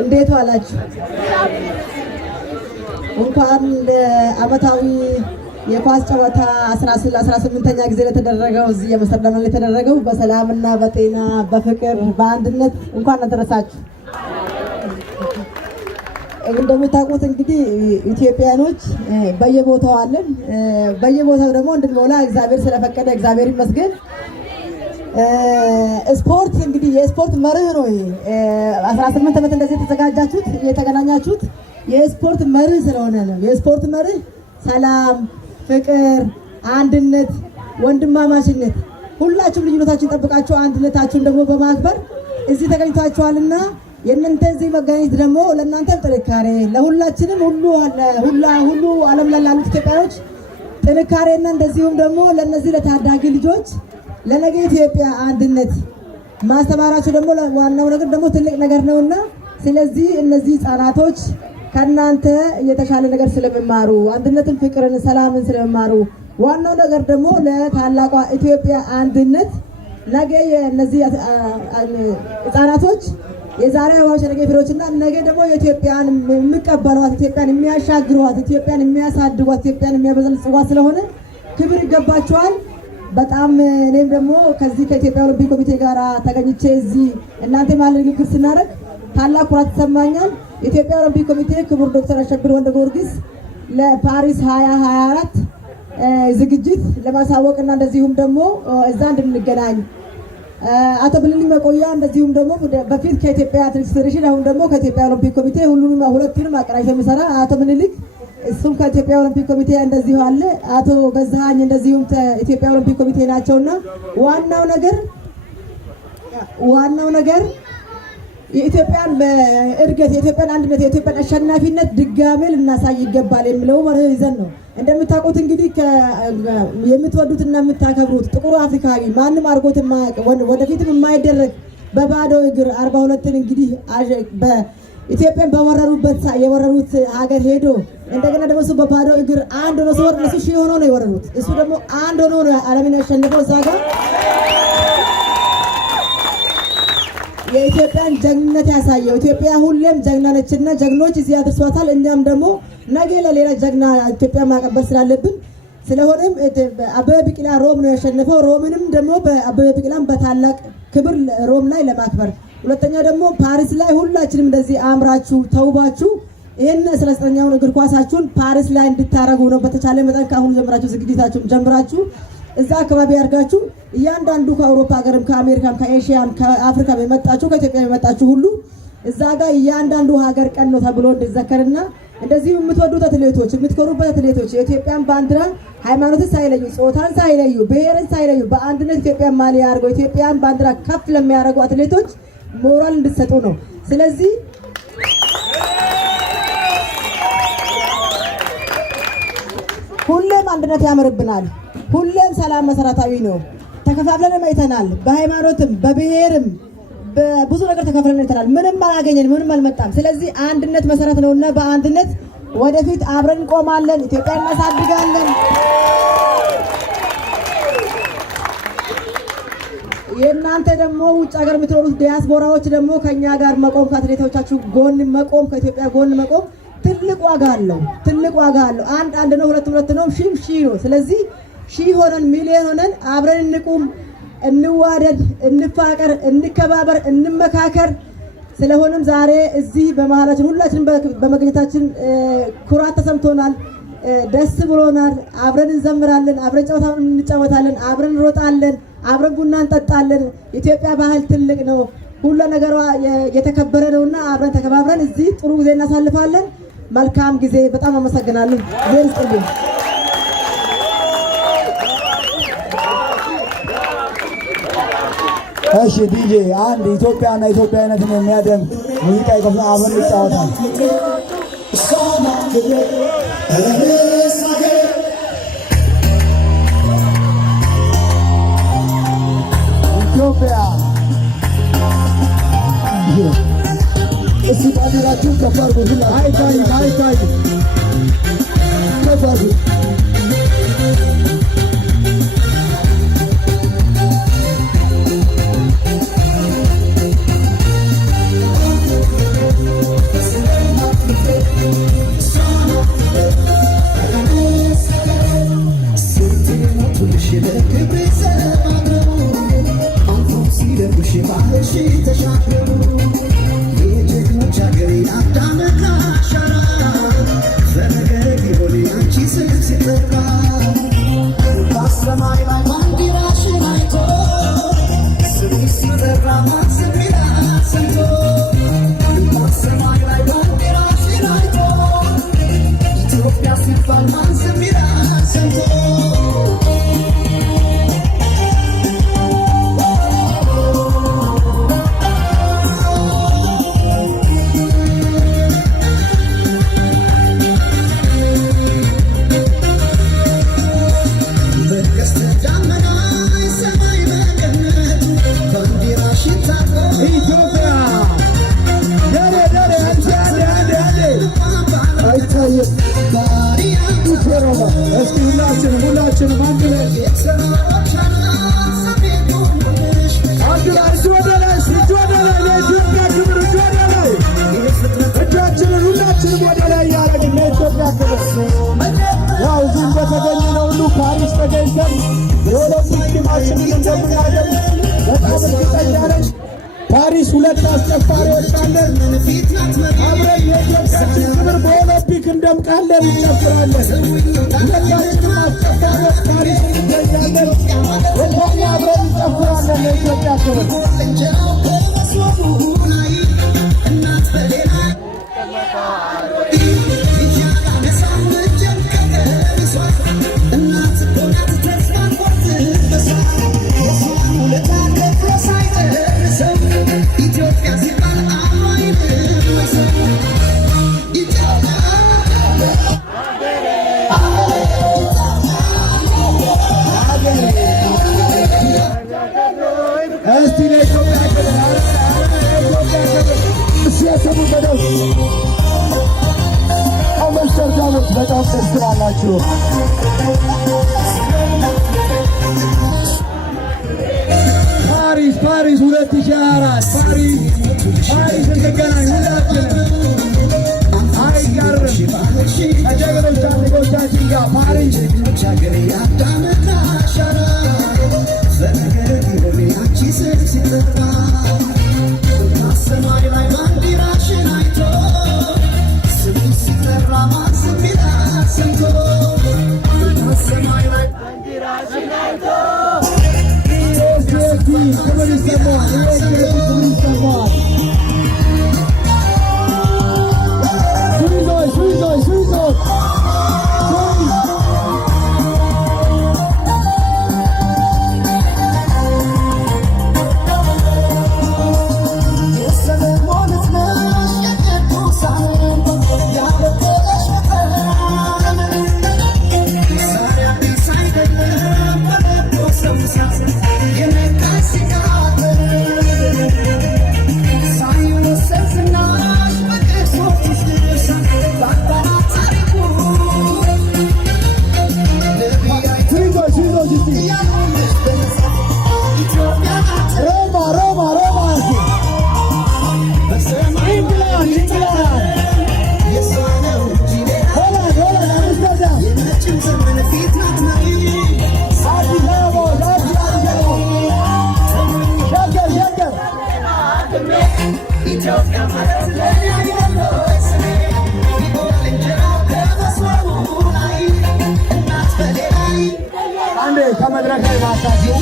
እንዴት ዋላችሁ? እንኳን ለዓመታዊ የኳስ ጨዋታ 18ኛ ጊዜ ለተደረገው እዚህ የአምስተርዳም ላይ የተደረገው በሰላምና በጤና በፍቅር በአንድነት እንኳን አደረሳችሁ። እንደምታውቁት እንግዲህ ኢትዮጵያኖች በየቦታው አለን። በየቦታው ደግሞ እንድንሞላ እግዚአብሔር ስለፈቀደ እግዚአብሔር ይመስገን። ስፖርት እንግዲህ የስፖርት መርህ ነው። 18 ዓመት እንደዚህ የተዘጋጃችሁት የተገናኛችሁት የስፖርት መርህ ስለሆነ ነው። የስፖርት መርህ ሰላም፣ ፍቅር፣ አንድነት፣ ወንድማማችነት፣ ሁላችሁም ልዩነታችሁን ጠብቃችሁ አንድነታችሁን ደግሞ በማክበር እዚህ ተገኝታችኋልና የእናንተ እዚህ መገኘት ደግሞ ለእናንተም ጥንካሬ ለሁላችንም ሁሉ ዓለም ላይ ላሉት ኢትዮጵያኖች ጥንካሬና እንደዚሁም ደግሞ ለነዚህ ለታዳጊ ልጆች ለነገ ኢትዮጵያ አንድነት ማስተማራችሁ ደግሞ ዋናው ነገር ደግሞ ትልቅ ነገር ነውና ስለዚህ እነዚህ ህፃናቶች ከናንተ የተሻለ ነገር ስለሚማሩ አንድነትን፣ ፍቅርን፣ ሰላምን ስለሚማሩ ዋናው ነገር ደግሞ ለታላቋ ኢትዮጵያ አንድነት ነገ የነዚህ ህፃናቶች የዛሬ አባዎች ነገ ፍሬዎችና ነገ ደግሞ የኢትዮጵያን የሚቀበሏት ኢትዮጵያን የሚያሻግሯት ኢትዮጵያን የሚያሳድጓት ኢትዮጵያን የሚያበለጽጓት ስለሆነ ክብር ይገባቸዋል። በጣም እኔም ደግሞ ከዚህ ከኢትዮጵያ ኦሎምፒክ ኮሚቴ ጋር ተገኝቼ እዚህ እናንተ ማለት ንግግር ስናደርግ ታላቅ ኩራት ይሰማኛል። የኢትዮጵያ ኦሎምፒክ ኮሚቴ ክቡር ዶክተር አሸብር ወልደ ጊዮርጊስ ለፓሪስ 2024 ዝግጅት ለማሳወቅና እንደዚሁም ደግሞ እዛ እንድንገናኝ አቶ ብልልኝ መቆያ እንደዚሁም ደግሞ በፊት ከኢትዮጵያ አትሌቲክስ ፌዴሬሽን አሁን ደግሞ ከኢትዮጵያ ኦሎምፒክ ኮሚቴ ሁለቱንም አቀራጅቶ የሚሰራ አቶ ምኒልክ እሱም ከኢትዮጵያ ኦሎምፒክ ኮሚቴ እንደዚሁ አለ። አቶ ገዛኸኝ እንደዚሁም ኢትዮጵያ ኦሎምፒክ ኮሚቴ ናቸውና ዋናው ነገር የኢትዮጵያን በእድገት የኢትዮጵያን አንድነት የኢትዮጵያን አሸናፊነት ድጋሜ ልናሳይ ይገባል የሚለው መርህ ይዘን ነው። እንደምታውቁት እንግዲህ የምትወዱትና የምታከብሩት ጥቁሩ አፍሪካዊ ማንም አድርጎት ወደፊትም የማይደረግ በባዶ እግር 42ን እንግዲህ በኢትዮጵያን የወረሩት ሀገር ሄዶ እንደገና ደግሞ እሱ በባዶ እግር አንድ ሆኖ ሲወርድ እሱ ሺህ ሆኖ ነው የወረሩት። እሱ ደግሞ አንድ ሆኖ ነው ዓለምን ያሸነፈው። እዛ ጋር የኢትዮጵያን ጀግንነት ያሳየው። ኢትዮጵያ ሁሌም ጀግና ነችና ጀግኖች እዚህ ያደርሷታል። እኛም ደግሞ ነገ ለሌላ ጀግና ኢትዮጵያ ማቀበል ስላለብን ስለሆነም አበበ ቢቂላ ሮም ነው ያሸነፈው። ሮምንም ደግሞ በአበበ ቢቂላም በታላቅ ክብር ሮም ላይ ለማክበር ሁለተኛ ደግሞ ፓሪስ ላይ ሁላችንም እንደዚህ አምራችሁ ተውባችሁ ይሄን 19ኛውን እግር ኳሳችሁን ፓሪስ ላይ እንድታረጉ ነው። በተቻለ መጠን ከአሁኑ ጀምራችሁ ዝግጅታችሁን ጀምራችሁ እዛ አካባቢ አድርጋችሁ እያንዳንዱ ከአውሮፓ ሀገርም ከአሜሪካም ከኤሽያም ከአፍሪካም የመጣችሁ ከኢትዮጵያ የመጣችሁ ሁሉ እዛ ጋር እያንዳንዱ ሀገር ቀን ነው ተብሎ እንዲዘከርና እንደዚህ የምትወዱት አትሌቶች የምትኮሩበት አትሌቶች የኢትዮጵያን ባንዲራ ሃይማኖትን ሳይለዩ ጾታን ሳይለዩ ብሔርን ሳይለዩ በአንድነት ኢትዮጵያን ማሊያ አድርገው ኢትዮጵያን ባንዲራ ከፍ ለሚያደርጉ አትሌቶች ሞራል እንድትሰጡ ነው። ስለዚህ ሁሌም አንድነት ያምርብናል። ሁሌም ሰላም መሰረታዊ ነው። ተከፋፍለን አይተናል። በሃይማኖትም በብሔርም በብዙ ነገር ተከፋፍለን አይተናል። ምንም አላገኘን፣ ምንም አልመጣም። ስለዚህ አንድነት መሰረት ነውና በአንድነት ወደፊት አብረን እንቆማለን፣ ኢትዮጵያን እናሳድጋለን። የእናንተ ደግሞ ውጭ ሀገር የምትኖሩት ዲያስፖራዎች ደግሞ ከኛ ጋር መቆም ከአትሌቶቻችሁ ጎን መቆም ከኢትዮጵያ ጎን መቆም ትልቅ ዋጋ አለው። አንድ ነው፣ ሁለት ነው፣ ሺህ ነው። ስለዚህ ሺህ ሆነን ሚሊዮን ሆነን አብረን እንቁም፣ እንዋደድ፣ እንፋቀር፣ እንከባበር፣ እንመካከር። ስለሆነም ዛሬ እዚህ በመሃላችን ሁላችንም በመገኘታችን ኩራት ተሰምቶናል፣ ደስ ብሎናል። አብረን እንዘምራለን፣ አብረን እንጫወታለን፣ አብረን እንሮጣለን፣ አብረን ቡና እንጠጣለን። ኢትዮጵያ ባህል ትልቅ ነው፣ ሁሉ ነገሯ የተከበረ ነውና አብረን ተከባብረን እዚህ ጥሩ ጊዜ እናሳልፋለን። መልካም ጊዜ። በጣም አመሰግናለሁ። ይስጥልኝ። እሺ ዲጄ አንድ ኢትዮጵያና ኢትዮጵያዊነትን የሚያደምቅ ሙዚቃ ይከፍና አብረን እንጫወታለን። ኢትዮጵያ እስቲ ባንዲራችሁን ከፍ አድርጉ። አይታይም ከፍ አድርጉ። እንደምናገኝ በጣም እርግጠኛ ነኝ። ፓሪስ ሁለት አስጨፋሪዎች አለን። አብረን የኢትዮጵያችን ክብር በኦሎምፒክ እንደምቃለን፣ እንጨፍራለን። ሁለታችንም አስጨፋሪዎች ፓሪስ እንገኛለን። ወዳኛ አብረን እንጨፍራለን ለኢትዮጵያ ክብር። እስቲ ለኢትዮጵያ ክብር ሲያሰሙ በደው አመስተርዳሞች በጣም ደስ ትላላችሁ። ፓሪስ 2024 ፓሪስ እንገናኝ ሁላችንም አይቀርም ከጀግኖች ታሪኮቻችን ጋር ፓሪስ ሰማይ ላይ ባንዲራሽን አይቶ ስሙ ሲጠራ ማን ዝም ይላል ሰምቶ ሰማይ ላይ ባንዲራሽን አይቶ ክብር ይሰማል። ከመድረክ ላይ ማታችሁ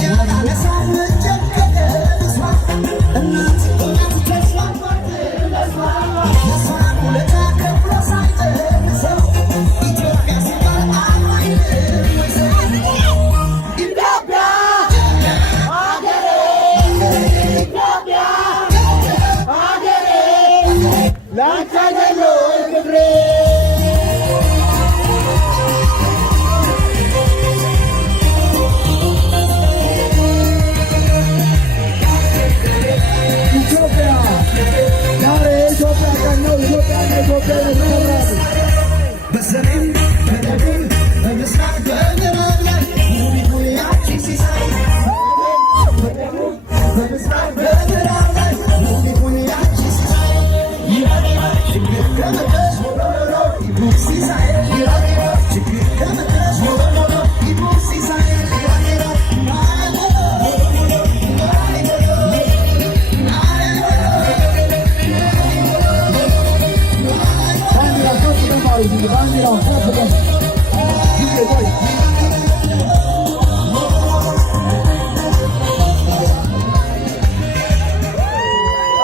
Vamos,